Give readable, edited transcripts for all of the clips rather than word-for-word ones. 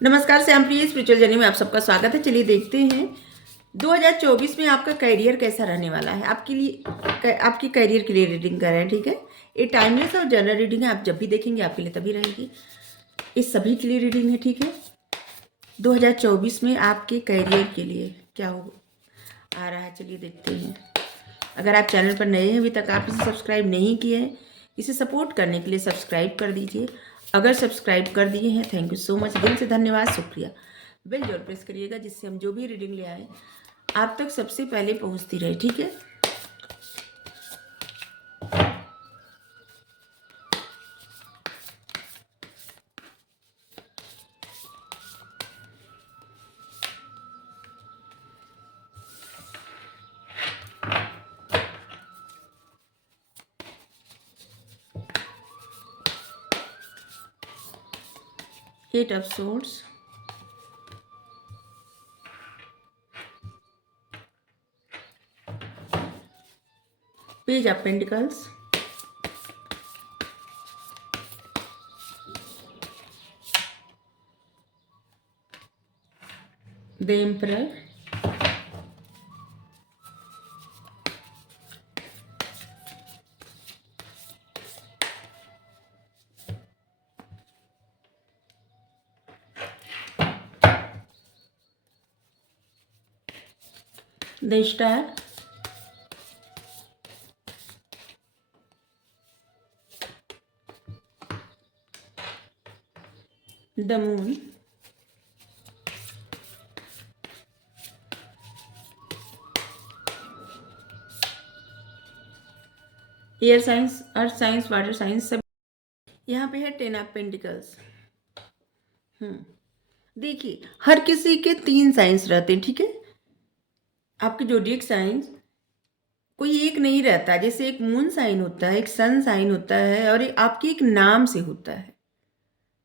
नमस्कार, श्यामप्रिय spiritual journey में आप सबका स्वागत है। चलिए देखते हैं 2024 में आपका करियर कैसा रहने वाला है। आपके लिए आपकी करियर के लिए रीडिंग कर रहे हैं, ठीक है। ये टाइमलेस और जनरल रीडिंग है, आप जब भी देखेंगे आपके लिए तभी रहेगी। इस सभी के लिए रीडिंग है, ठीक है। 2024 में आपके करियर के लिए क्या हो आ रहा है, चलिए देखते हैं। अगर आप चैनल पर नए हैं, अभी तक आप इसे सब्सक्राइब नहीं किए हैं, इसे सपोर्ट करने के लिए सब्सक्राइब कर दीजिए। अगर सब्सक्राइब कर दिए हैं, थैंक यू सो मच, दिल से धन्यवाद, शुक्रिया। बेल जरूर प्रेस करिएगा जिससे हम जो भी रीडिंग ले आए आप तक सबसे पहले पहुंचती रहे, ठीक है। Eight of swords, page of pentacles, the emperor, the star, the moon, air science, earth science, water science, सब यहाँ पे है। Ten of pentacles. देखिए, हर किसी के 3 साइंस रहते हैं, ठीक है। आपके जोडिएक साइंस कोई एक नहीं रहता। जैसे एक मून साइन होता है, एक सन साइन होता है, और आपके एक नाम से होता है,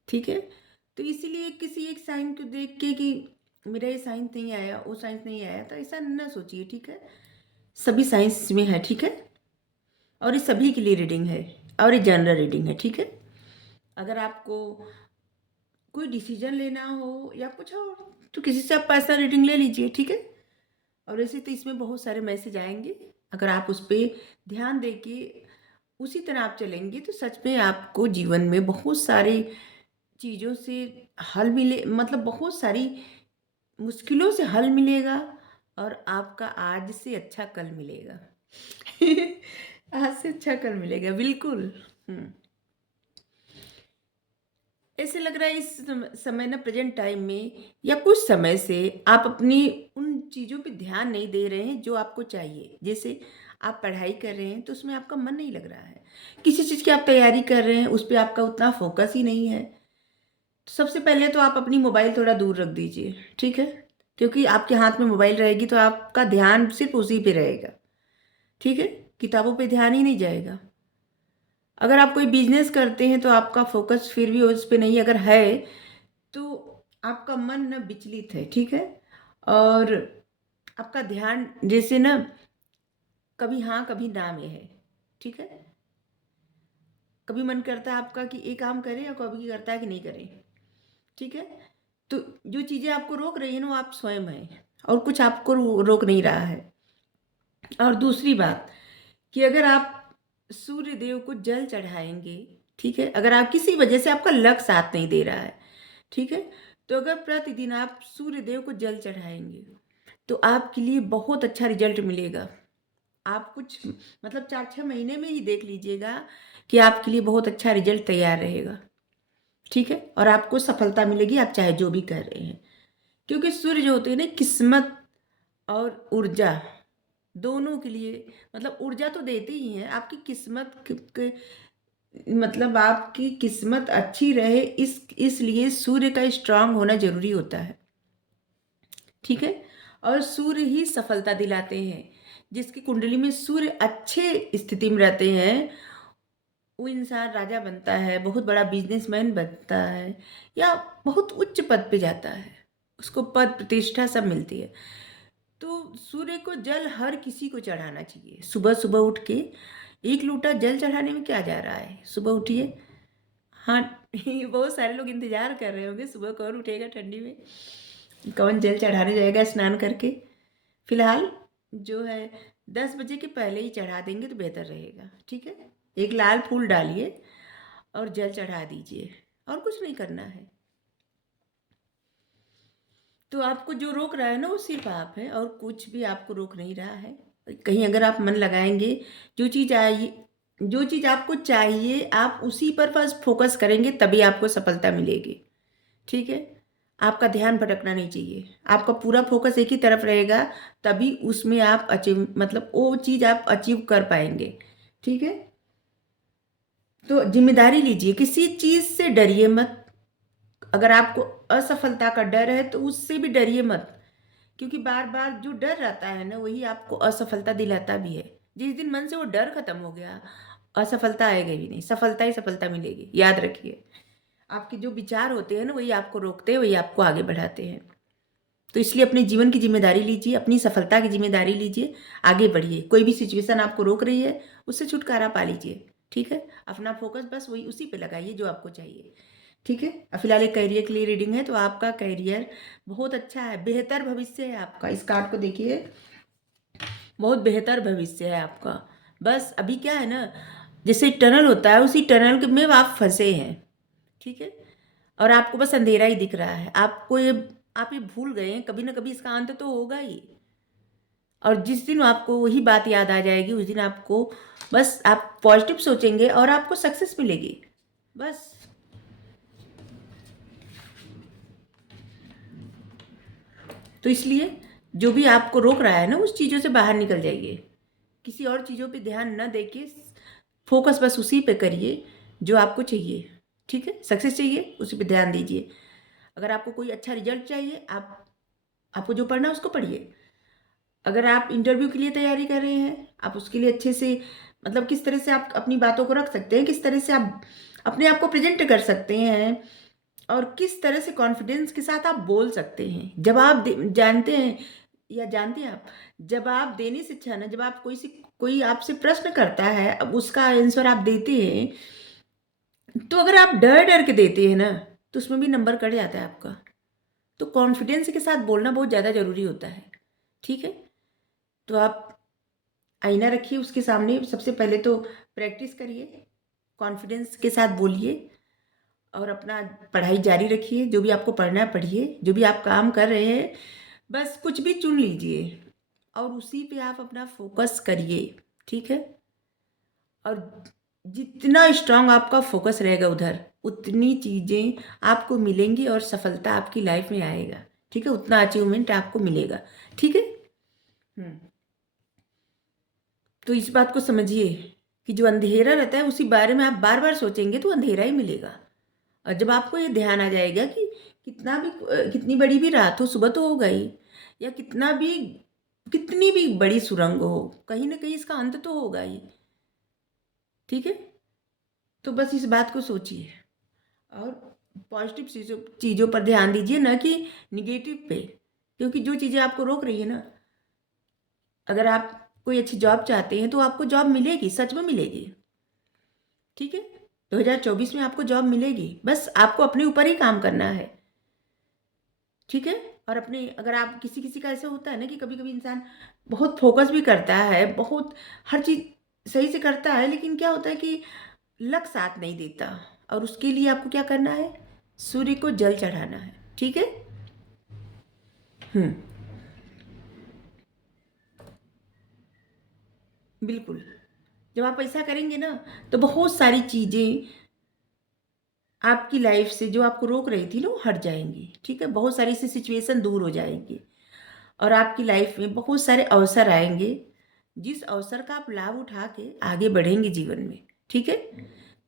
ठीक है। तो इसीलिए किसी एक साइन को देख के कि मेरा ये साइन नहीं आया, वो साइंस नहीं आया, तो ऐसा ना सोचिए, ठीक है। सभी साइंस में है, ठीक है। और ये सभी के लिए रीडिंग है, और ये जनरल रीडिंग है, ठीक है। अगर आपको कोई डिसीजन लेना हो या कुछ और, तो किसी से आप पर्सनल रीडिंग ले लीजिए, ठीक है। और ऐसे तो इसमें बहुत सारे मैसेज आएंगे, अगर आप उस पर ध्यान दे के उसी तरह आप चलेंगे तो सच में आपको जीवन में बहुत सारी चीज़ों से हल मिले, मतलब बहुत सारी मुश्किलों से हल मिलेगा, और आपका आज से अच्छा कल मिलेगा। आज से अच्छा कल मिलेगा, बिल्कुल। ऐसे लग रहा है इस समय ना, प्रेजेंट टाइम में या कुछ समय से आप अपनी उन चीज़ों पे ध्यान नहीं दे रहे हैं जो आपको चाहिए। जैसे आप पढ़ाई कर रहे हैं तो उसमें आपका मन नहीं लग रहा है, किसी चीज़ की आप तैयारी कर रहे हैं उस पर आपका उतना फोकस ही नहीं है। तो सबसे पहले तो आप अपनी मोबाइल थोड़ा दूर रख दीजिए, ठीक है। क्योंकि आपके हाथ में मोबाइल रहेगी तो आपका ध्यान सिर्फ उसी पे रहेगा, ठीक है। किताबों पे ध्यान ही नहीं जाएगा। अगर आप कोई बिजनेस करते हैं तो आपका फोकस फिर भी उस पर नहीं अगर है, तो आपका मन ना विचलित है, ठीक है। और आपका ध्यान जैसे ना कभी हाँ कभी ना में है, ठीक है। कभी मन करता है आपका कि ये काम करें, और कभी करता है कि नहीं करें, ठीक है। तो जो चीज़ें आपको रोक रही है ना, वो आप स्वयं हैं, और कुछ आपको रोक नहीं रहा है। और दूसरी बात कि अगर आप सूर्य देव को जल चढ़ाएंगे, ठीक है, अगर आप किसी वजह से आपका लक साथ नहीं दे रहा है, ठीक है, तो अगर प्रतिदिन आप सूर्य देव को जल चढ़ाएंगे तो आपके लिए बहुत अच्छा रिजल्ट मिलेगा। आप कुछ मतलब 4-6 महीने में ही देख लीजिएगा कि आपके लिए बहुत अच्छा रिजल्ट तैयार रहेगा, ठीक है। और आपको सफलता मिलेगी, आप चाहे जो भी कर रहे हैं। क्योंकि सूर्य जो होते हैं ना, किस्मत और ऊर्जा दोनों के लिए, मतलब ऊर्जा तो देते ही हैं, आपकी किस्मत मतलब आपकी किस्मत अच्छी रहे इसलिए सूर्य का स्ट्रांग होना जरूरी होता है, ठीक है। और सूर्य ही सफलता दिलाते हैं। जिसकी कुंडली में सूर्य अच्छे स्थिति में रहते हैं वो इंसान राजा बनता है, बहुत बड़ा बिजनेसमैन बनता है, या बहुत उच्च पद पे जाता है, उसको पद प्रतिष्ठा सब मिलती है। तो सूर्य को जल हर किसी को चढ़ाना चाहिए। सुबह सुबह उठ के 1 लोटा जल चढ़ाने में क्या जा रहा है, सुबह उठिए, हाँ, ये बहुत सारे लोग इंतज़ार कर रहे होंगे सुबह कौन उठेगा ठंडी में, कौन जल चढ़ाने जाएगा स्नान करके। फिलहाल जो है 10 बजे के पहले ही चढ़ा देंगे तो बेहतर रहेगा, ठीक है? एक लाल फूल डालिए और जल चढ़ा दीजिए, और कुछ नहीं करना है। तो आपको जो रोक रहा है ना वो सिर्फ आप हैं, और कुछ भी आपको रोक नहीं रहा है। कहीं अगर आप मन लगाएंगे, जो चीज़ आई जो चीज़ आपको चाहिए आप उसी पर बस फोकस करेंगे, तभी आपको सफलता मिलेगी, ठीक है? आपका ध्यान भटकना नहीं चाहिए, आपका पूरा फोकस एक ही तरफ रहेगा, तभी उसमें आप अचीव मतलब वो चीज़ आप अचीव कर पाएंगे, ठीक है? तो जिम्मेदारी लीजिए, किसी चीज़ से डरिए मत। अगर आपको असफलता का डर है तो उससे भी डरिए मत, क्योंकि बार बार जो डर रहता है ना वही आपको असफलता दिलाता भी है। जिस दिन मन से वो डर खत्म हो गया, असफलता आएगी भी नहीं, सफलता ही सफलता मिलेगी, याद रखिए। आपके जो विचार होते हैं ना वही आपको रोकते हैं, वही आपको आगे बढ़ाते हैं। तो इसलिए अपने जीवन की जिम्मेदारी लीजिए, अपनी सफलता की जिम्मेदारी लीजिए, आगे बढ़िए। कोई भी सिचुएशन आपको रोक रही है उससे छुटकारा पा लीजिए, ठीक है? अपना फोकस बस वही उसी पे लगाइए जो आपको चाहिए, ठीक है? फिलहाल एक करियर के लिए रीडिंग है, तो आपका करियर बहुत अच्छा है, बेहतर भविष्य है आपका। इस कार्ड को देखिए, बहुत बेहतर भविष्य है आपका। बस अभी क्या है ना, जैसे टनल होता है उसी टनल में आप फंसे हैं, ठीक है? और आपको बस अंधेरा ही दिख रहा है, आप ये भूल गए हैं कभी ना कभी इसका अंत तो होगा ही। और जिस दिन आपको वही बात याद आ जाएगी उस दिन आपको बस आप पॉजिटिव सोचेंगे और आपको सक्सेस मिलेगी, बस। तो इसलिए जो भी आपको रोक रहा है ना उस चीज़ों से बाहर निकल जाइए, किसी और चीज़ों पे ध्यान न देके फोकस बस उसी पे करिए जो आपको चाहिए, ठीक है? सक्सेस चाहिए उसी पे ध्यान दीजिए। अगर आपको कोई अच्छा रिजल्ट चाहिए, आपको जो पढ़ना है उसको पढ़िए। अगर आप इंटरव्यू के लिए तैयारी कर रहे हैं, आप उसके लिए अच्छे से मतलब किस तरह से आप अपनी बातों को रख सकते हैं, किस तरह से आप अपने आप को प्रेजेंट कर सकते हैं, और किस तरह से कॉन्फिडेंस के साथ आप बोल सकते हैं। जब आप जानते हैं या जानते हैं आप, जब आप देने से अच्छा ना, जब आप कोई आपसे प्रश्न करता है, अब उसका आंसर आप देते हैं, तो अगर आप डर डर के देते हैं ना तो उसमें भी नंबर कट जाता है आपका। तो कॉन्फिडेंस के साथ बोलना बहुत ज़्यादा ज़रूरी होता है, ठीक है? तो आप आईना रखिए उसके सामने, सबसे पहले तो प्रैक्टिस करिए, कॉन्फिडेंस के साथ बोलिए, और अपना पढ़ाई जारी रखिए। जो भी आपको पढ़ना है पढ़िए, जो भी आप काम कर रहे हैं बस कुछ भी चुन लीजिए और उसी पे आप अपना फोकस करिए, ठीक है? और जितना स्ट्रांग आपका फोकस रहेगा उधर, उतनी चीज़ें आपको मिलेंगी और सफलता आपकी लाइफ में आएगा, ठीक है? उतना अचीवमेंट आपको मिलेगा, ठीक है? तो इस बात को समझिए कि जो अंधेरा रहता है उसी बारे में आप बार बार सोचेंगे तो अंधेरा ही मिलेगा। और जब आपको ये ध्यान आ जाएगा कि कितनी बड़ी भी रात हो सुबह तो होगा ही, या कितनी भी बड़ी सुरंग हो, कहीं ना कहीं इसका अंत तो होगा ही, ठीक है? तो बस इस बात को सोचिए और पॉजिटिव चीज़ों पर ध्यान दीजिए, ना कि निगेटिव पे। क्योंकि जो चीज़ें आपको रोक रही है ना, अगर आप कोई अच्छी जॉब चाहते हैं तो आपको जॉब मिलेगी, सच में मिलेगी, ठीक है? 2024 में आपको जॉब मिलेगी, बस आपको अपने ऊपर ही काम करना है, ठीक है? और अपने अगर आप किसी किसी का ऐसा होता है ना कि कभी कभी इंसान बहुत फोकस भी करता है, बहुत हर चीज़ सही से करता है, लेकिन क्या होता है कि लक साथ नहीं देता, और उसके लिए आपको क्या करना है? सूर्य को जल चढ़ाना है, ठीक है? हम्म, बिल्कुल। जब आप ऐसा करेंगे ना तो बहुत सारी चीज़ें आपकी लाइफ से जो आपको रोक रही थी ना वो हट जाएंगी, ठीक है? बहुत सारी सी सिचुएशन दूर हो जाएंगी और आपकी लाइफ में बहुत सारे अवसर आएंगे, जिस अवसर का आप लाभ उठा के आगे बढ़ेंगे जीवन में, ठीक है?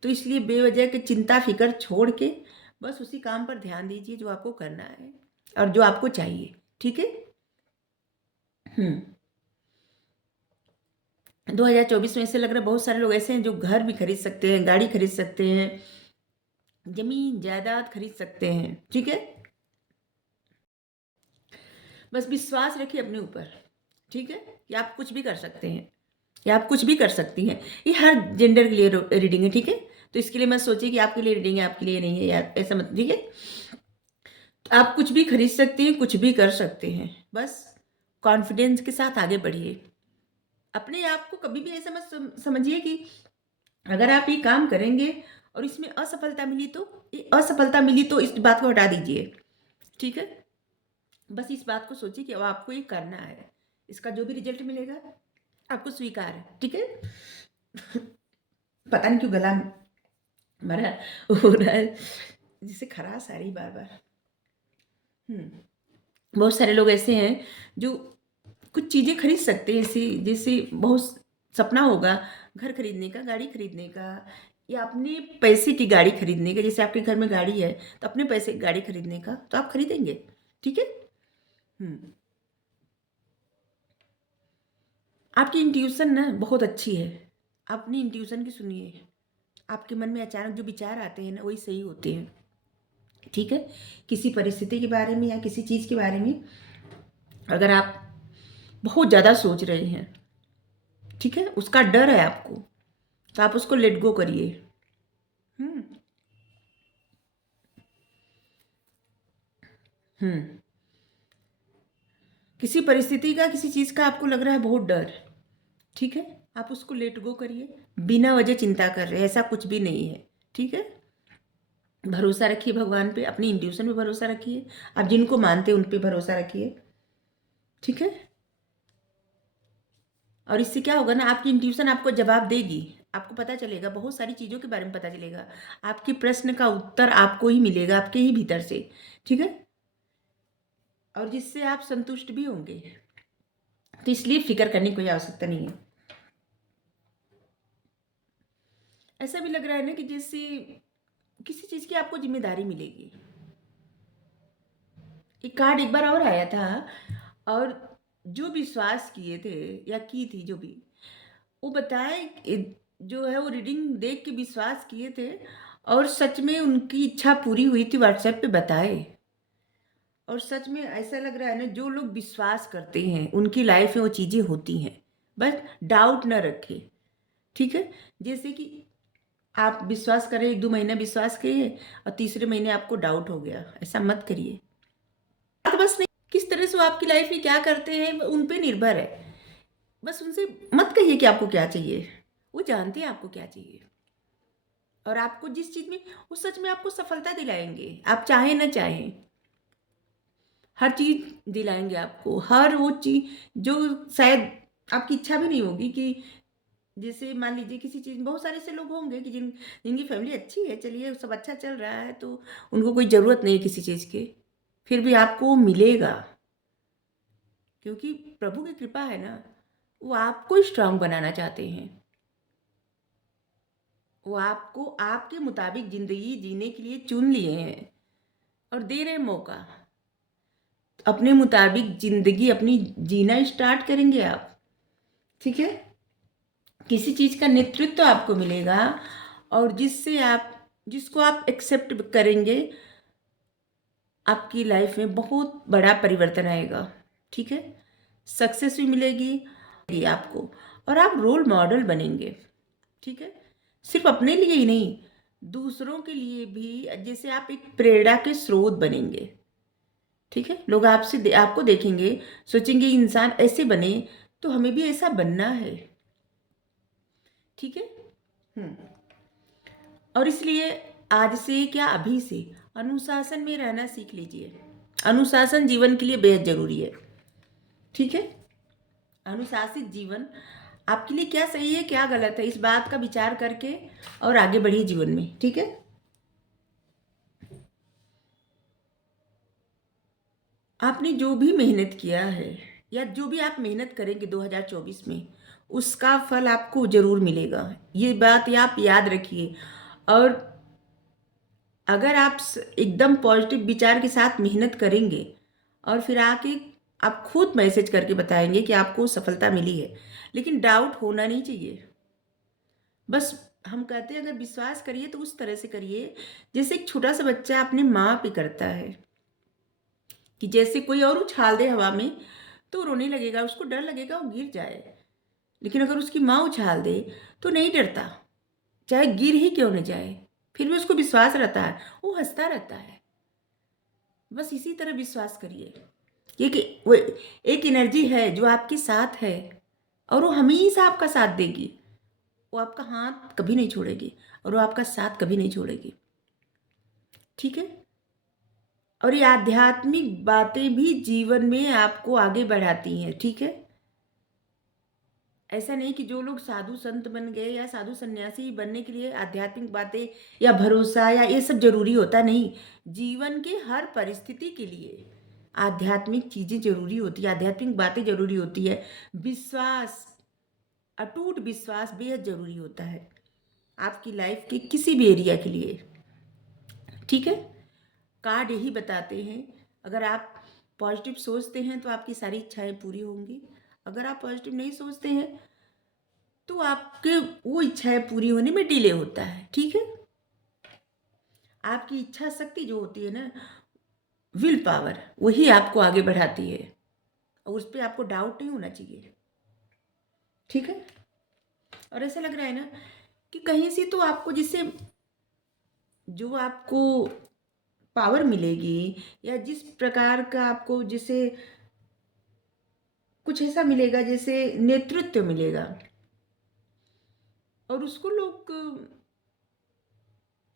तो इसलिए बेवजह की चिंता फिक्र छोड़ के बस उसी काम पर ध्यान दीजिए जो आपको करना है और जो आपको चाहिए, ठीक है? 2024 में ऐसे लग रहा है बहुत सारे लोग ऐसे हैं जो घर भी खरीद सकते हैं, गाड़ी खरीद सकते हैं, जमीन जायदाद खरीद सकते हैं, ठीक है? बस विश्वास रखिए अपने ऊपर, ठीक है? कि आप कुछ भी कर सकते हैं या आप कुछ भी कर सकती हैं। ये हर जेंडर के लिए रीडिंग है, ठीक है? तो इसके लिए मत सोचिए कि आपके लिए रीडिंग है, आपके लिए नहीं है यार, ऐसा मत, ठीक है? आप कुछ भी खरीद सकते हैं, कुछ भी कर सकते हैं, बस कॉन्फिडेंस के साथ आगे बढ़िए। अपने आप को कभी भी ऐसा मत समझिए कि अगर आप ये काम करेंगे और इसमें असफलता मिली तो इस बात को हटा दीजिए, ठीक है? बस इस बात को सोचिए कि अब आपको ये करना है, इसका जो भी रिजल्ट मिलेगा आपको स्वीकार है, ठीक है? पता नहीं क्यों गला मेरा हो रहा है, जिससे खराश आ रही बार बार। बहुत सारे लोग ऐसे हैं जो कुछ चीज़ें खरीद सकते हैं, ऐसी जैसे बहुत सपना होगा घर खरीदने का, गाड़ी खरीदने का, या अपने पैसे की गाड़ी खरीदने का। जैसे आपके घर में गाड़ी है तो अपने पैसे की गाड़ी खरीदने का तो आप खरीदेंगे, ठीक है? हम्म आपकी इंट्यूशन ना बहुत अच्छी है, आप अपनी इंट्यूशन की सुनिए। आपके मन में अचानक जो विचार आते हैं ना वही सही होते हैं, ठीक है? किसी परिस्थिति के बारे में या किसी चीज़ के बारे में अगर आप बहुत ज़्यादा सोच रहे हैं, ठीक है, उसका डर है आपको, तो आप उसको लेट गो करिए। हम्म हम्म किसी परिस्थिति का, किसी चीज़ का आपको लग रहा है बहुत डर, ठीक है, आप उसको लेट गो करिए। बिना वजह चिंता कर रहे हैं ऐसा कुछ भी नहीं है, ठीक है? भरोसा रखिए भगवान पे, अपनी इंट्यूशन पे भरोसा रखिए, आप जिनको मानते हैं उन पे भरोसा रखिए, ठीक है? और इससे क्या होगा ना, आपकी इंट्यूशन आपको जवाब देगी, आपको पता चलेगा, बहुत सारी चीज़ों के बारे में पता चलेगा, आपके प्रश्न का उत्तर आपको ही मिलेगा, आपके ही भीतर से, ठीक है? और जिससे आप संतुष्ट भी होंगे, तो इसलिए फिक्र करने की कोई आवश्यकता नहीं है। ऐसा भी लग रहा है ना कि जैसे किसी चीज़ की आपको जिम्मेदारी मिलेगी। एक कार्ड एक बार और आया था, और जो विश्वास किए थे या की थी जो भी, वो बताए जो है वो रीडिंग देख के विश्वास किए थे और सच में उनकी इच्छा पूरी हुई थी, व्हाट्सएप पे बताए। और सच में ऐसा लग रहा है ना, जो लोग विश्वास करते हैं उनकी लाइफ में वो चीज़ें होती हैं, बस डाउट ना रखें, ठीक है? जैसे कि आप विश्वास करें, 1-2 महीना विश्वास किए और तीसरे महीने आपको डाउट हो गया, ऐसा मत करिए। बात बस नहीं, किस तरह से वो आपकी लाइफ में क्या करते हैं उन पे निर्भर है। बस उनसे मत कहिए कि आपको क्या चाहिए, वो जानते हैं आपको क्या चाहिए, और आपको जिस चीज़ में वो सच में आपको सफलता दिलाएंगे, आप चाहें ना चाहें, हर चीज़ दिलाएंगे आपको, हर वो चीज़ जो शायद आपकी इच्छा भी नहीं होगी कि, जैसे मान लीजिए किसी चीज़, बहुत सारे ऐसे लोग होंगे कि जिनकी फैमिली अच्छी है, चलिए सब अच्छा चल रहा है, तो उनको कोई ज़रूरत नहीं है किसी चीज़ की, फिर भी आपको वो मिलेगा, क्योंकि प्रभु की कृपा है ना, वो आपको स्ट्रांग बनाना चाहते हैं, वो आपको आपके मुताबिक ज़िंदगी जीने के लिए चुन लिए हैं और दे रहे हैं मौका। अपने मुताबिक ज़िंदगी अपनी जीना स्टार्ट करेंगे आप, ठीक है? किसी चीज़ का नेतृत्व आपको मिलेगा, और जिसको आप एक्सेप्ट करेंगे, आपकी लाइफ में बहुत बड़ा परिवर्तन आएगा, ठीक है? सक्सेस भी मिलेगी आपको, और आप रोल मॉडल बनेंगे, ठीक है? सिर्फ अपने लिए ही नहीं, दूसरों के लिए भी, जैसे आप एक प्रेरणा के स्रोत बनेंगे, ठीक है? लोग आपको देखेंगे, सोचेंगे इंसान ऐसे बने तो हमें भी ऐसा बनना है, ठीक है? हम्म और इसलिए आज से क्या, अभी से अनुशासन में रहना सीख लीजिए। अनुशासन जीवन के लिए बेहद जरूरी है, ठीक है? अनुशासित जीवन आपके लिए क्या सही है क्या गलत है, इस बात का विचार करके और आगे बढ़िए जीवन में, ठीक है? आपने जो भी मेहनत किया है या जो भी आप मेहनत करेंगे 2024 में, उसका फल आपको जरूर मिलेगा, ये बात आप याद रखिए। और अगर आप एकदम पॉजिटिव विचार के साथ मेहनत करेंगे और फिर आके आप खुद मैसेज करके बताएंगे कि आपको सफलता मिली है, लेकिन डाउट होना नहीं चाहिए। बस हम कहते हैं अगर विश्वास करिए तो उस तरह से करिए जैसे एक छोटा सा बच्चा अपने माँ पे करता है, कि जैसे कोई और उछाल दे हवा में तो रोने लगेगा, उसको डर लगेगा वो गिर जाए, लेकिन अगर उसकी माँ उछाल दे तो नहीं डरता, चाहे गिर ही क्यों न जाए, फिर भी उसको विश्वास रहता है, वो हँसता रहता है। बस इसी तरह विश्वास करिए, क्योंकि वो एक एनर्जी है जो आपके साथ है और वो हमेशा आपका साथ देगी। वो आपका हाथ कभी नहीं छोड़ेगी और वो आपका साथ कभी नहीं छोड़ेगी, ठीक है? और ये आध्यात्मिक बातें भी जीवन में आपको आगे बढ़ाती हैं, ठीक है? ऐसा नहीं कि जो लोग साधु संत बन गए या साधु सन्यासी बनने के लिए आध्यात्मिक बातें या भरोसा या ये सब जरूरी होता नहीं। जीवन के हर परिस्थिति के लिए आध्यात्मिक चीजें जरूरी होती है, आध्यात्मिक बातें जरूरी होती है। विश्वास, अटूट विश्वास बेहद जरूरी होता है आपकी लाइफ के किसी भी एरिया के लिए, ठीक है? कार्ड यही बताते हैं, अगर आप पॉजिटिव सोचते हैं तो आपकी सारी इच्छाएं पूरी होंगी। अगर आप पॉजिटिव नहीं सोचते हैं तो आपके वो इच्छाएं पूरी होने में डिले होता है, ठीक है? आपकी इच्छा शक्ति जो होती है ना, विल पावर, वही आपको आगे बढ़ाती है और उस पर आपको डाउट नहीं होना चाहिए, ठीक है? और ऐसा लग रहा है ना कि कहीं से तो आपको जिससे जो आपको पावर मिलेगी या जिस प्रकार का आपको जिसे कुछ ऐसा मिलेगा जैसे नेतृत्व मिलेगा और उसको लोग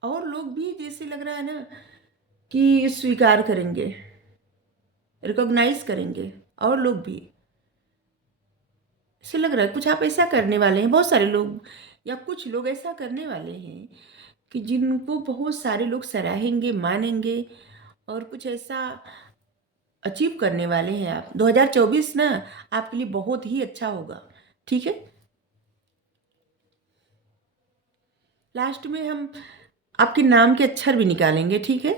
और लोग भी जैसे लग रहा है ना कि स्वीकार करेंगे, रिकॉग्नाइज करेंगे और लोग भी। ऐसे लग रहा है कुछ आप ऐसा करने वाले हैं, बहुत सारे लोग या कुछ लोग ऐसा करने वाले हैं कि जिनको बहुत सारे लोग सराहेंगे, मानेंगे और कुछ ऐसा अचीव करने वाले हैं आप। 2024 ना आपके लिए बहुत ही अच्छा होगा, ठीक है? लास्ट में हम आपके नाम के अक्षर भी निकालेंगे, ठीक है?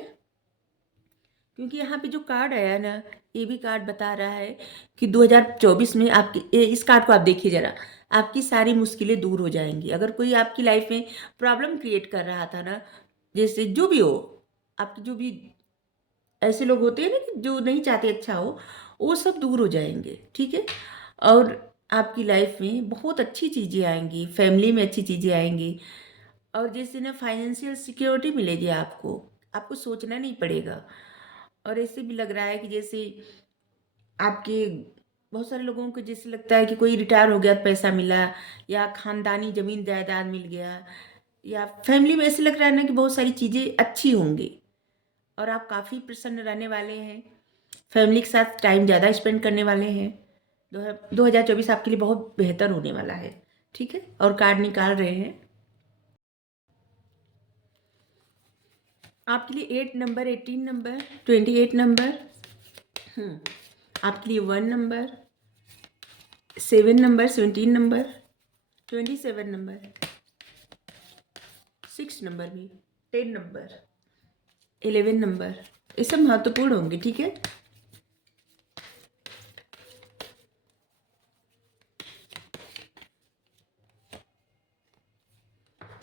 क्योंकि यहाँ पे जो कार्ड आया ना, ये भी कार्ड बता रहा है कि 2024 में आपकी, इस कार्ड को आप देखिए जरा, आपकी सारी मुश्किलें दूर हो जाएंगी। अगर कोई आपकी लाइफ में प्रॉब्लम क्रिएट कर रहा था ना, जैसे जो भी हो, आपकी जो भी ऐसे लोग होते हैं ना कि जो नहीं चाहते अच्छा हो, वो सब दूर हो जाएंगे, ठीक है? और आपकी लाइफ में बहुत अच्छी चीज़ें आएंगी, फैमिली में अच्छी चीज़ें आएंगी और जैसे ना फाइनेंशियल सिक्योरिटी मिलेगी आपको, आपको सोचना नहीं पड़ेगा। और ऐसे भी लग रहा है कि जैसे आपके बहुत सारे लोगों को जैसे लगता है कि कोई रिटायर हो गया तो पैसा मिला या खानदानी जमीन जायदाद मिल गया या फैमिली में ऐसे लग रहा है ना कि बहुत सारी चीज़ें अच्छी होंगी और आप काफ़ी प्रसन्न रहने वाले हैं, फैमिली के साथ टाइम ज़्यादा स्पेंड करने वाले हैं। 2024 आपके लिए बहुत बेहतर होने वाला है, ठीक है? और कार्ड निकाल रहे हैं आपके लिए 8 नंबर, 18 नंबर, 28 नंबर, आपके लिए 1 number, 7 number, 17 number, 27 number, 6 number भी, 10 नंबर, 11 नंबर, ये सब महत्वपूर्ण होंगे, ठीक है?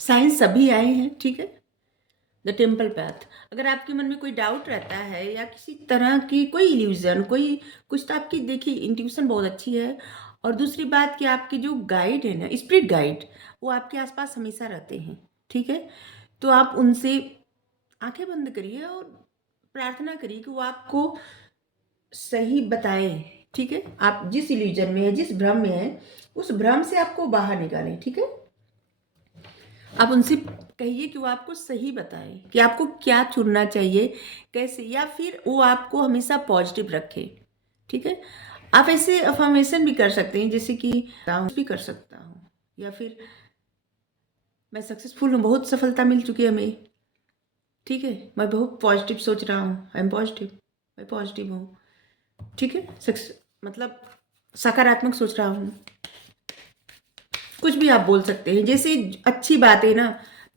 साइन सभी आए हैं, ठीक है? The temple path. अगर आपके मन में कोई डाउट रहता है या किसी तरह की कोई इल्यूजन, कोई कुछ, तो आपकी देखिए इंट्यूशन बहुत अच्छी है। और दूसरी बात कि आपके जो गाइड है ना, स्पिरिट गाइड, वो आपके आसपास हमेशा रहते हैं, ठीक है? तो आप उनसे आंखें बंद करिए और प्रार्थना करिए कि वो आपको सही बताएं, ठीक है? आप जिस इल्यूजन में है, जिस भ्रम में है, उस भ्रम से आपको बाहर निकालें, ठीक है? आप उनसे कहिए कि वो आपको सही बताए कि आपको क्या चुनना चाहिए, कैसे, या फिर वो आपको हमेशा पॉजिटिव रखे, ठीक है? आप ऐसे अफर्मेशन भी कर सकते हैं जैसे कि भी कर सकता हूँ, या फिर मैं सक्सेसफुल हूँ, बहुत सफलता मिल चुकी है हमें, ठीक है? मैं बहुत पॉजिटिव सोच रहा हूँ, आई एम पॉजिटिव, मैं पॉजिटिव हूँ, ठीक है? मतलब सकारात्मक सोच रहा हूँ। कुछ भी आप बोल सकते हैं, जैसे अच्छी बात है ना,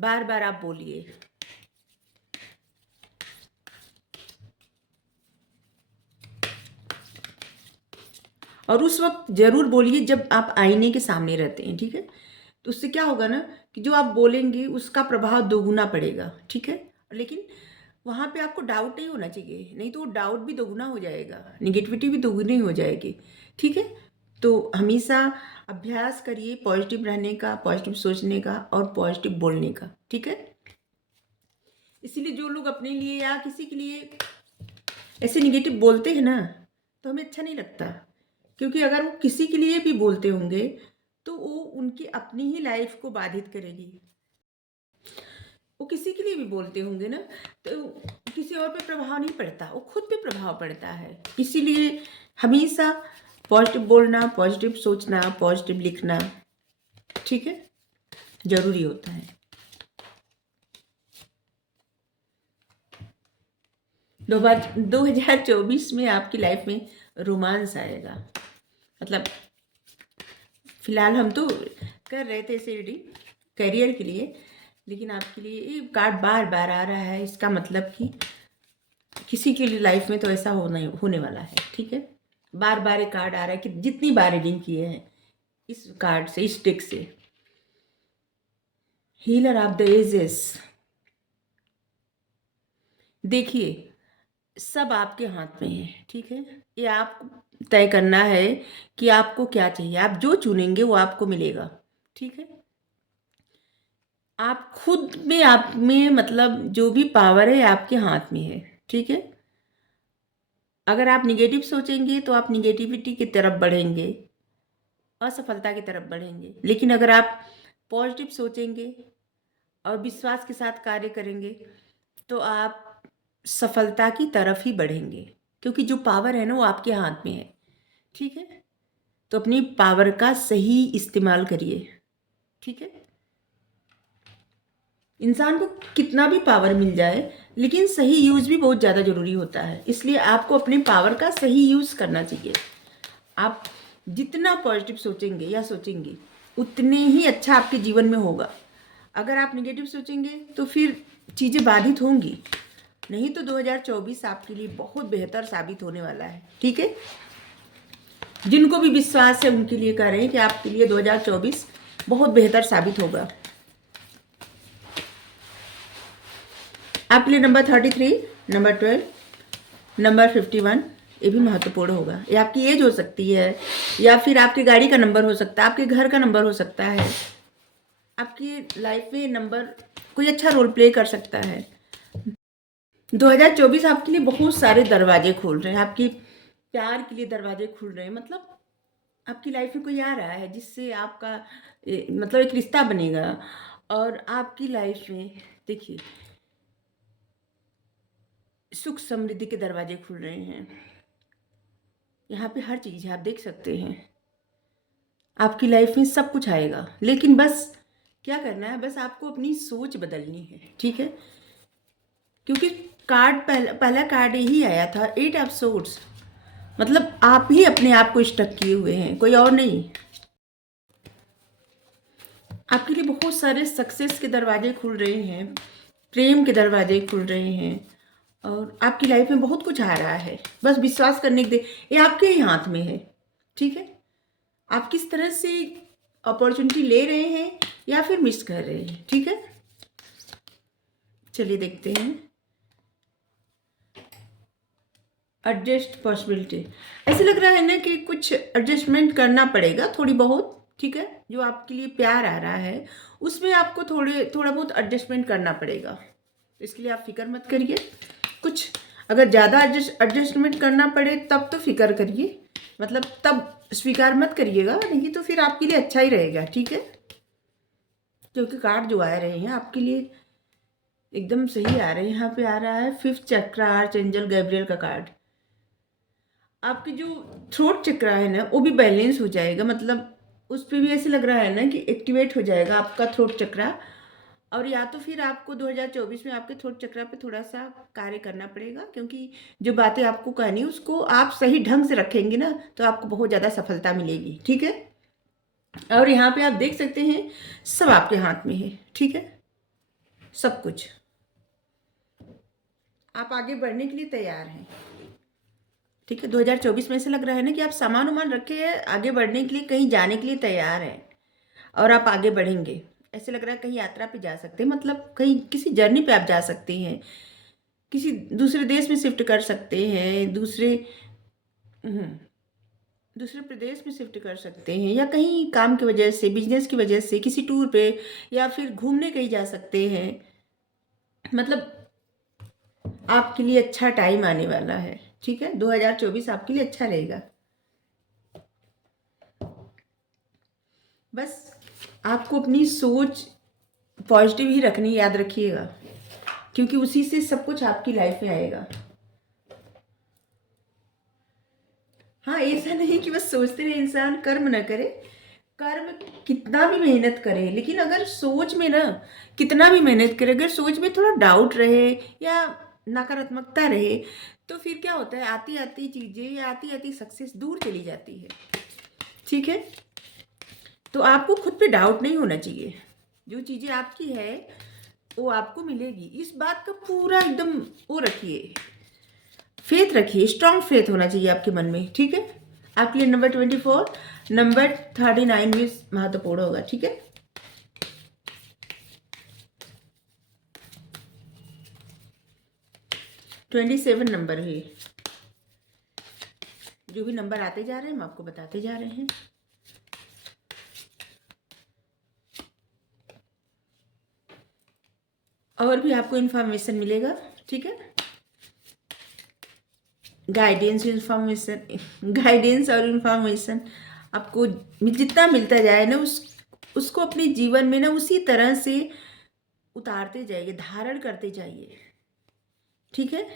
बार बार आप बोलिए। और उस वक्त जरूर बोलिए जब आप आईने के सामने रहते हैं, ठीक है? तो उससे क्या होगा ना कि जो आप बोलेंगे उसका प्रभाव दोगुना पड़ेगा, ठीक है? लेकिन वहां पे आपको डाउट नहीं होना चाहिए, नहीं तो वो डाउट भी दोगुना हो जाएगा, निगेटिविटी भी दोगुनी हो जाएगी, ठीक है? तो हमेशा अभ्यास करिए पॉजिटिव रहने का, पॉजिटिव सोचने का और पॉजिटिव बोलने का, ठीक है? इसीलिए जो लोग अपने लिए या किसी के लिए ऐसे निगेटिव बोलते हैं ना, तो हमें अच्छा नहीं लगता। क्योंकि अगर वो किसी के लिए भी बोलते होंगे, तो वो उनकी अपनी ही लाइफ को बाधित करेगी। वो किसी के लिए भी बोलते होंगे ना, तो किसी और पे प्रभाव नहीं पड़ता, वो खुद पे प्रभाव पड़ता है। इसीलिए हमेशा पॉजिटिव बोलना, पॉजिटिव सोचना, पॉजिटिव लिखना, ठीक है, ज़रूरी होता है। 2024 में आपकी लाइफ में रोमांस आएगा। मतलब फिलहाल हम तो कर रहे थे इसे रीडिंग करियर के लिए, लेकिन आपके लिए ये कार्ड बार बार आ रहा है। इसका मतलब कि किसी के लिए लाइफ में तो ऐसा होने वाला है, ठीक है। बार बार ये कार्ड आ रहा है कि जितनी बार रीडिंग किए हैं इस कार्ड से, इस डेक से, हीलर ऑफ द एजेस। देखिए, सब आपके हाथ में है, ठीक है। ये आपको तय करना है कि आपको क्या चाहिए। आप जो चुनेंगे वो आपको मिलेगा, ठीक है। आप खुद में, आप में मतलब जो भी पावर है आपके हाथ में है, ठीक है। अगर आप निगेटिव सोचेंगे तो आप निगेटिविटी की तरफ बढ़ेंगे, असफलता की तरफ बढ़ेंगे। लेकिन अगर आप पॉजिटिव सोचेंगे और विश्वास के साथ कार्य करेंगे तो आप सफलता की तरफ ही बढ़ेंगे, क्योंकि जो पावर है ना वो आपके हाथ में है, ठीक है। तो अपनी पावर का सही इस्तेमाल करिए, ठीक है। इंसान को कितना भी पावर मिल जाए, लेकिन सही यूज़ भी बहुत ज़्यादा ज़रूरी होता है। इसलिए आपको अपनी पावर का सही यूज़ करना चाहिए। आप जितना पॉजिटिव सोचेंगे या सोचेंगे उतने ही अच्छा आपके जीवन में होगा। अगर आप नेगेटिव सोचेंगे तो फिर चीज़ें बाधित होंगी। नहीं तो 2024 आपके लिए बहुत बेहतर साबित होने वाला है, ठीक है। जिनको भी विश्वास है उनके लिए कह रहे हैं कि आपके लिए 2024 बहुत बेहतर साबित होगा। आपके लिए नंबर 33, नंबर 12, नंबर 51 ये भी महत्वपूर्ण होगा। ये आपकी एज हो सकती है, या फिर आपकी गाड़ी का नंबर हो सकता है, आपके घर का नंबर हो सकता है। आपकी लाइफ में नंबर कोई अच्छा रोल प्ले कर सकता है। 2024 आपके लिए बहुत सारे दरवाजे खोल रहे हैं। आपकी प्यार के लिए दरवाजे खुल रहे हैं। मतलब आपकी लाइफ में कोई आ रहा है जिससे आपका मतलब एक रिश्ता बनेगा। और आपकी लाइफ में देखिए सुख समृद्धि के दरवाजे खुल रहे हैं। यहाँ पे हर चीज़ है, आप देख सकते हैं। आपकी लाइफ में सब कुछ आएगा, लेकिन बस क्या करना है, बस आपको अपनी सोच बदलनी है, ठीक है। क्योंकि कार्ड पहला कार्ड ही आया था 8 ऑफ सोर्ड्स। मतलब आप ही अपने आप को स्टक किए हुए हैं, कोई और नहीं। आपके लिए बहुत सारे सक्सेस के दरवाजे खुल रहे हैं, प्रेम के दरवाजे खुल रहे हैं, और आपकी लाइफ में बहुत कुछ आ रहा है। बस विश्वास करने के दे, ये आपके ही हाथ में है, ठीक है। आप किस तरह से अपॉर्चुनिटी ले रहे हैं या फिर मिस कर रहे हैं, ठीक है। चलिए देखते हैं। एडजस्ट पॉसिबिलिटी, ऐसे लग रहा है ना कि कुछ एडजस्टमेंट करना पड़ेगा थोड़ी बहुत, ठीक है। जो आपके लिए प्यार आ रहा है उसमें आपको थोड़ा बहुत एडजस्टमेंट करना पड़ेगा। इसके लिए आप फिक्र मत करिए। कुछ अगर ज़्यादा एडजस्टमेंट करना पड़े तब तो फिक्र करिए, मतलब तब स्वीकार मत करिएगा, नहीं तो फिर आपके लिए अच्छा ही रहेगा, ठीक है। क्योंकि कार्ड जो आ रहे हैं आपके लिए एकदम सही आ रहे हैं। यहाँ पे आ रहा है 5th चक्र, आर्चएंजल गैब्रियल का कार्ड। आपकी जो थ्रोट चक्र है ना वो भी बैलेंस हो जाएगा। मतलब उस पर भी ऐसे लग रहा है ना कि एक्टिवेट हो जाएगा आपका थ्रोट चक्र। और या तो फिर आपको 2024 में आपके थ्रोट चक्र पे थोड़ा सा कार्य करना पड़ेगा, क्योंकि जो बातें आपको कहनी उसको आप सही ढंग से रखेंगे ना तो आपको बहुत ज़्यादा सफलता मिलेगी, ठीक है। और यहाँ पे आप देख सकते हैं सब आपके हाथ में है, ठीक है। सब कुछ आप आगे बढ़ने के लिए तैयार हैं, ठीक है। 2024 में ऐसे लग रहा है ना कि आप सामान वामान रखे हैं, आगे बढ़ने के लिए, कहीं जाने के लिए तैयार हैं और आप आगे बढ़ेंगे। ऐसे लग रहा है कहीं यात्रा पे जा सकते हैं, मतलब कहीं किसी जर्नी पे आप जा सकते हैं, किसी दूसरे देश में शिफ्ट कर सकते हैं, दूसरे प्रदेश में शिफ्ट कर सकते हैं, या कहीं काम की वजह से, बिजनेस की वजह से किसी टूर पे, या फिर घूमने कहीं जा सकते हैं। मतलब आपके लिए अच्छा टाइम आने वाला है। ठीक है, 2024 आपके लिए अच्छा रहेगा। बस आपको अपनी सोच पॉजिटिव ही रखनी, याद रखिएगा, क्योंकि उसी से सब कुछ आपकी लाइफ में आएगा। हाँ, ऐसा नहीं कि बस सोचते रहे इंसान, कर्म न करे। कर्म कितना भी मेहनत करे, लेकिन अगर सोच में ना, कितना भी मेहनत करे, अगर सोच में थोड़ा डाउट रहे या नकारात्मकता रहे, तो फिर क्या होता है, आती आती चीजें या आती आती सक्सेस दूर चली जाती है। ठीक है, तो आपको खुद पे डाउट नहीं होना चाहिए। जो चीजें आपकी है वो आपको मिलेगी, इस बात का पूरा एकदम वो रखिए, फेथ रखिए, स्ट्रांग फेथ होना चाहिए आपके मन में। ठीक है, आपके लिए नंबर 24, नंबर 39 भी महत्वपूर्ण होगा। ठीक है, 27 नंबर है। जो भी नंबर आते जा रहे हैं हम आपको बताते जा रहे हैं। और भी आपको इन्फॉर्मेशन मिलेगा। ठीक है, गाइडेंस और इन्फॉर्मेशन आपको जितना मिलता जाए ना, उसको अपने जीवन में ना उसी तरह से उतारते जाइए, धारण करते जाइए। ठीक है,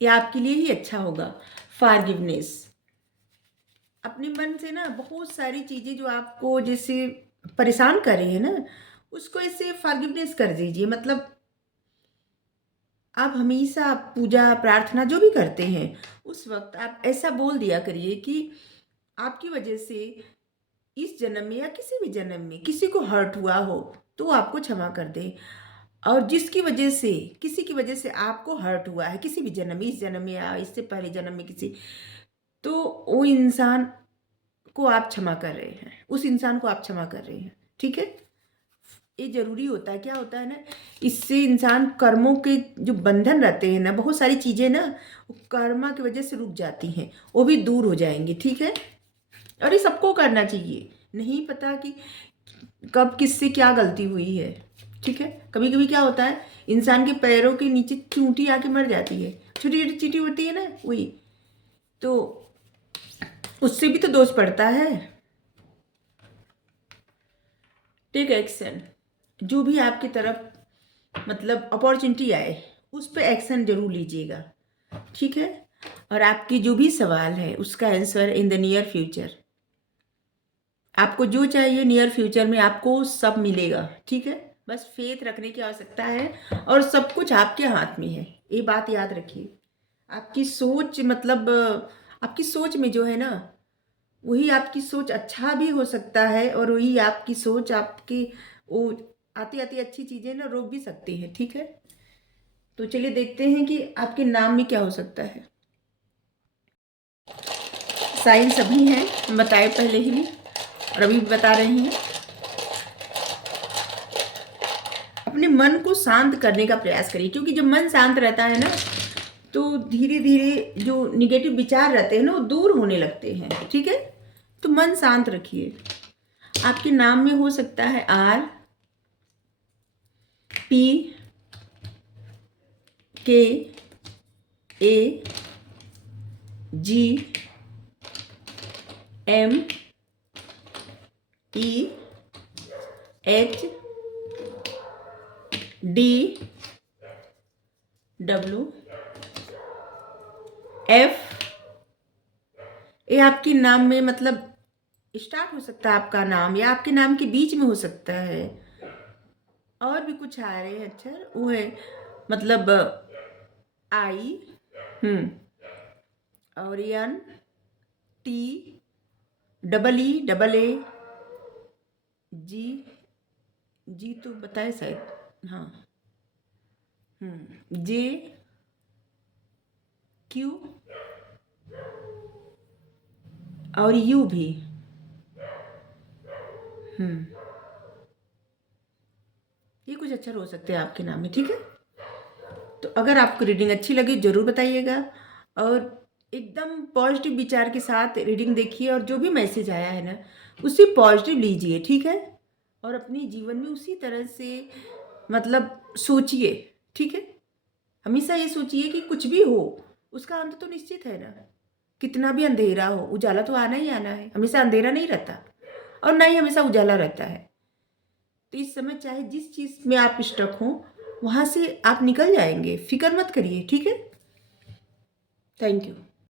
ये आपके लिए ही अच्छा होगा। फॉरगिवनेस, अपने मन से ना बहुत सारी चीजें जो आपको जैसे परेशान कर रही है ना, उसको ऐसे फॉरगिवनेस कर दीजिए। मतलब आप हमेशा पूजा प्रार्थना जो भी करते हैं, उस वक्त आप ऐसा बोल दिया करिए कि आपकी वजह से इस जन्म में या किसी भी जन्म में किसी को हर्ट हुआ हो तो वो आपको क्षमा कर दे। और जिसकी वजह से, किसी की वजह से आपको हर्ट हुआ है किसी भी जन्म में, इस जन्म में या इससे पहले जन्म में किसी, तो वो इंसान को आप क्षमा कर रहे हैं, उस इंसान को आप क्षमा कर रहे हैं। ठीक है, ये जरूरी होता है। क्या होता है ना, इससे इंसान कर्मों के जो बंधन रहते हैं ना, बहुत सारी चीजें ना वो कर्मा की वजह से रुक जाती हैं, वो भी दूर हो जाएंगी। ठीक है, और ये सबको करना चाहिए। नहीं पता कि कब किससे क्या गलती हुई है। ठीक है, कभी कभी क्या होता है, इंसान के पैरों के नीचे चूंटी आके मर जाती है, छोटी छोटी चींटी होती है ना, वही तो, उससे भी तो दोष पड़ता है। टेक एक्शन, जो भी आपकी तरफ मतलब अपॉर्चुनिटी आए, उस पर एक्शन जरूर लीजिएगा। ठीक है, और आपकी जो भी सवाल है उसका answer in the near future, आपको जो चाहिए नियर फ्यूचर में आपको सब मिलेगा। ठीक है, बस फेथ रखने की आवश्यकता है, और सब कुछ आपके हाथ में है। ये बात याद रखिए। आपकी सोच मतलब आपकी सोच में जो है ना, वही आपकी सोच अच्छा भी हो सकता है, और वही आपकी सोच आपकी वो आती आती अच्छी चीजें ना रोक भी सकती है। ठीक है, तो चलिए देखते हैं कि आपके नाम में क्या हो सकता है। साइन सभी हैं, हम बताए पहले ही और अभी भी बता रहे हैं। अपने मन को शांत करने का प्रयास करिए, क्योंकि जब मन शांत रहता है ना, तो धीरे धीरे जो निगेटिव विचार रहते हैं ना वो दूर होने लगते हैं। ठीक है, तो मन शांत रखिए। आपके नाम में हो सकता है RKAGGF, ये आपके नाम में मतलब स्टार्ट हो सकता है आपका नाम, या आपके नाम के बीच में हो सकता है। और भी कुछ आ रहे हैं अक्षर, वो है मतलब आई, और NTEE, जी, जी तो बताए शायद, हाँ, JQ और U भी। ये कुछ अक्षर हो सकते हैं आपके नाम में। ठीक है, तो अगर आपको रीडिंग अच्छी लगी जरूर बताइएगा, और एकदम पॉजिटिव विचार के साथ रीडिंग देखिए और जो भी मैसेज आया है ना, उसे पॉजिटिव लीजिए, ठीक है? और अपने जीवन में उसी तरह से मतलब सोचिए, ठीक है? हमेशा ये सोचिए कि कुछ भी हो, उसका अंत तो निश्चित है ना। कितना भी अंधेरा हो, उजाला तो आना ही आना है। हमेशा अंधेरा नहीं रहता और ना ही हमेशा उजाला रहता है। तो इस समय चाहे जिस चीज़ में आप स्टक हों, वहाँ से आप निकल जाएँगे, फ़िक्र मत करिए, ठीक है? Thank you.